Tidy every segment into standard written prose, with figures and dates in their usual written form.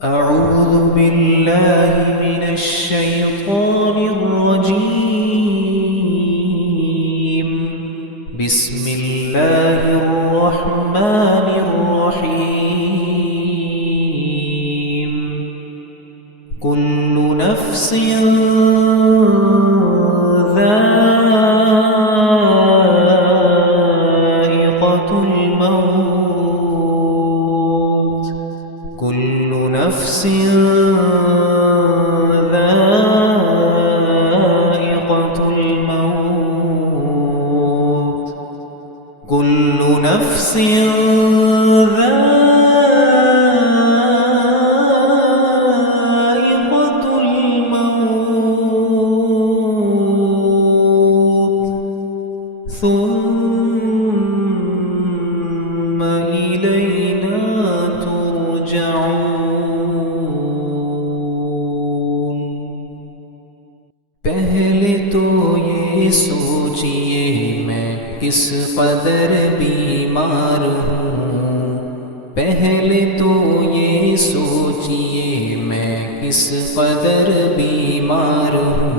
أعوذ بالله من الشيطان الرجيم. بسم الله الرحمن الرحيم. كل نفس ذائقة الموت. كل نفس ذائقة الموت. كل نفس ذائقة الموت ثم إلينا ترجعون. پہلے تو یہ سوچئے میں کس قدر بیمار ہوں. پہلے تو یہ سوچئے میں کس قدر بیمار ہوں.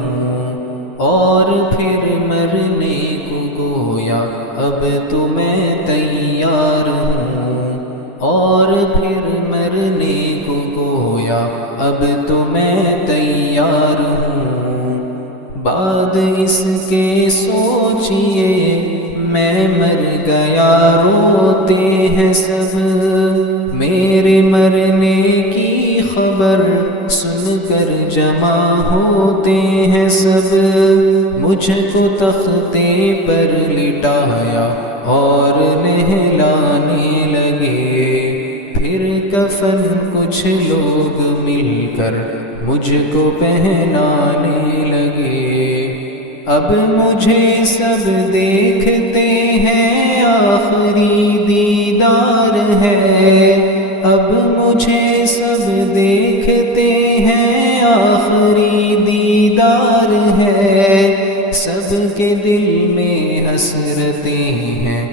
اور پھر مرنے کو گویا اب تو میں تیار ہوں. اور پھر مرنے کو گویا اب تو میں تیار ہوں. بعد اس کے سوچئے میں مر گیا روتے ہیں سب. میرے مرنے کی خبر سن کر جمع ہوتے ہیں سب. مجھ کو تختے پر لٹایا اور نہلانے لگے. پھر کفن کچھ لوگ مل کر مجھ کو پہنانے لگے. اب مجھے سب دیکھتے ہیں آخری دیدار ہے. اب مجھے سب دیکھتے ہیں آخری دیدار ہے. سب کے دل میں حسرتیں ہیں,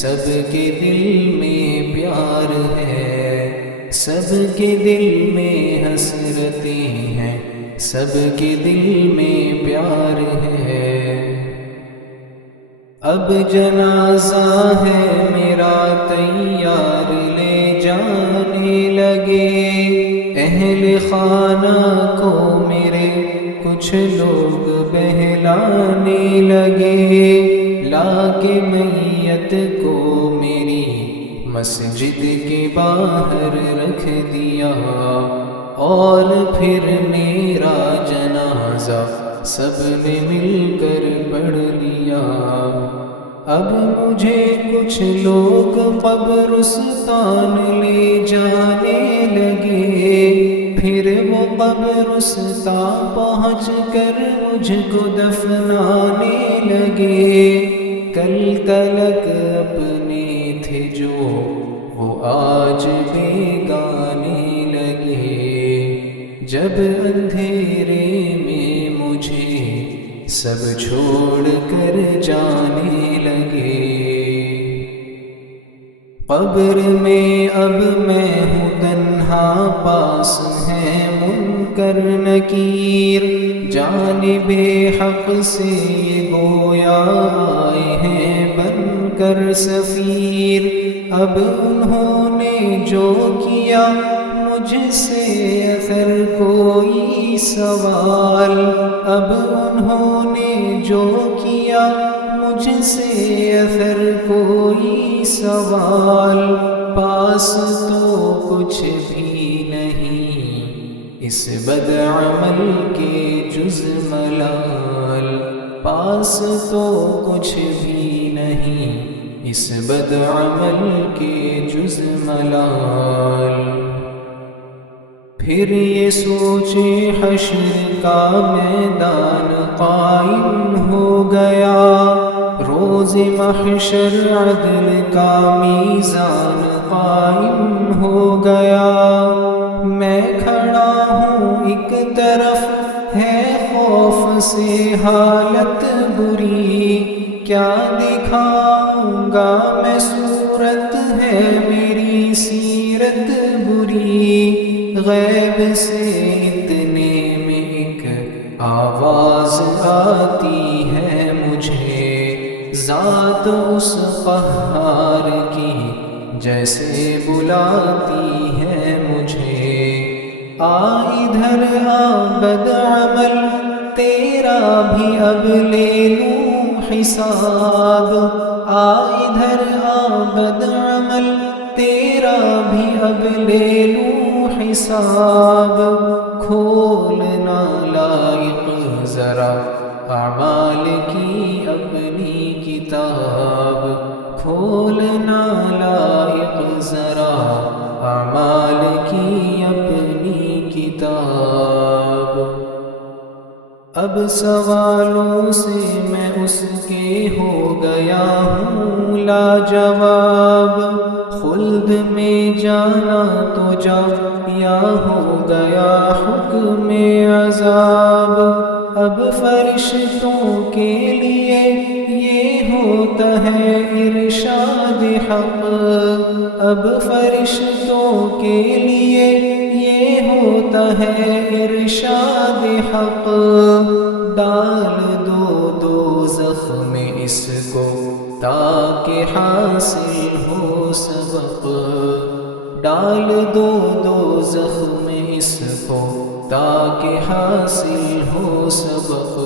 سب کے دل میں پیار ہے. سب کے دل میں حسرتیں ہیں, سب کے دل میں پیار ہے. اب جنازہ ہے میرا تیار لے جانے لگے. اہل خانہ کو میرے کچھ لوگ بہلانے لگے. لا کے میت کو میری مسجد کے باہر رکھ دیا. اور پھر میرا جنازہ سب نے مل کر پڑھ لیا. اب مجھے کچھ لوگ قبرستان لے جانے لگے. پھر وہ قبرستان پہنچ کر مجھ کو دفنانے لگے. کل تلک اپنے تھے جو وہ آج بیگانے لگے. جب اندھیرے میں مجھے سب چھوڑ کر جانے لگے. قبر میں اب میں ہوں تنہا, پاس ہے منکر نکیر. جانب حق سے یہ گویا آئے ہیں بن کر سفیر. اب انہوں نے جو کیا مجھ سے اثر کوئی سوال. اب انہوں نے جو کیا مجھ سے اثر کوئی سوال. پاس تو کچھ بھی نہیں اس بدعمل کے جز ملال. پاس تو کچھ بھی نہیں اس بدعمل کے جز ملال. پھر یہ سوچے حشر کا میدان قائم ہو گیا. روز محشر عدل کا میزان قائم ہو گیا. میں کھڑا ہوں ایک طرف ہے خوف سے حالت بری. کیا دکھاؤں گا میں صورت ہے میری سیرت بری. غیب سے اتنے میں ایک آواز آتی ہے مجھے، ذات اس قہار کی جیسے بلاتی ہے مجھے۔ آ ادھر آ بد عمل تیرا بھی اب لے لوں حساب، آ ادھر آ بد عمل تیرا بھی اب لے لوں حساب۔ کھولنا لائق ذرا اعمال کی اپنی کتاب، کھولنا لائق ذرا اعمال کی اپنی کتاب۔ اب سوالوں سے میں اس کے ہو گیا ہوں لاجواب، خلد میں جانا تو جا یا ہو گیا حکم عذاب۔ اب فرشتوں کے لیے یہ ہوتا ہے ارشاد حق، اب فرشتوں کے لیے یہ ہوتا ہے ارشاد حق۔ ڈال دو دوزخ میں اس کو تاکہ حاصل ہو سبق، ڈال دو دوزخ میں اس کو تاکہ حاصل ہو سبق۔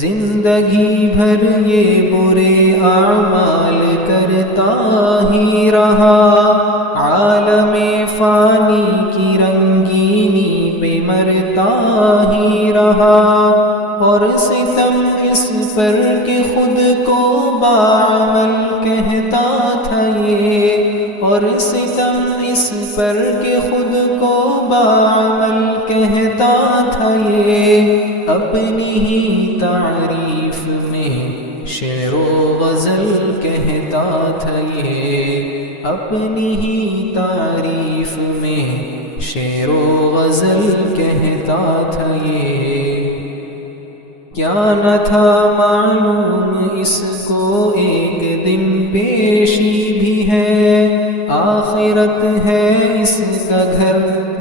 زندگی بھر یہ برے اعمال کرتا ہی رہا، عالم فانی کی رنگینی پہ مرتا ہی رہا، اور ستم اس پر کہ خود کو باعمل کہتا تھا یہ، اور ستم اس پر کہ خود کو باعمل کہتا تھا یہ۔ اپنی ہی تعریف میں شعر و غزل کہتا تھا یہ، اپنی ہی تعریف میں شعر و غزل کہتا تھا یہ۔ کیا نہ تھا معلوم اس کو ایک دن پیشی بھی ہے، آخرت ہے اس کا گھر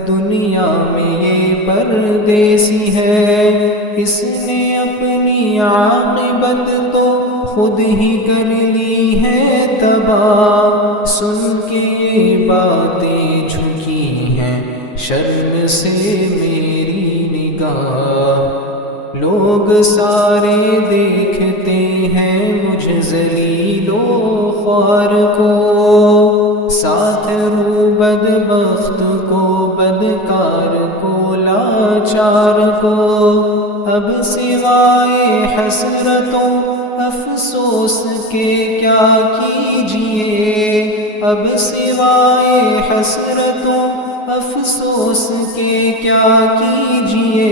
دنیا میں یہ پردیسی ہے۔ اس نے اپنی عاقبت تو خود ہی کر لی ہے تباہ، سن کے یہ باتیں جھکی ہیں شرم سے میری نگاہ۔ لوگ سارے دیکھتے ہیں مجھ ذلیل و خوار کو، ساتھ رو بدبخت کو بدکار کو لاچار کو۔ اب سوائے حسرتوں افسوس کے کیا کیجئے، اب سوائے حسرتوں افسوس کے کیا کیجئے۔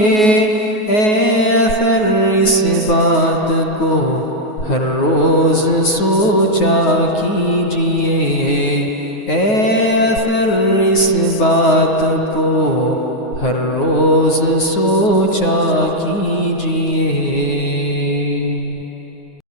اے اثر اس بات کو ہر روز سوچا کیجئے، اے اثر اس بات کو ہر روز سوچا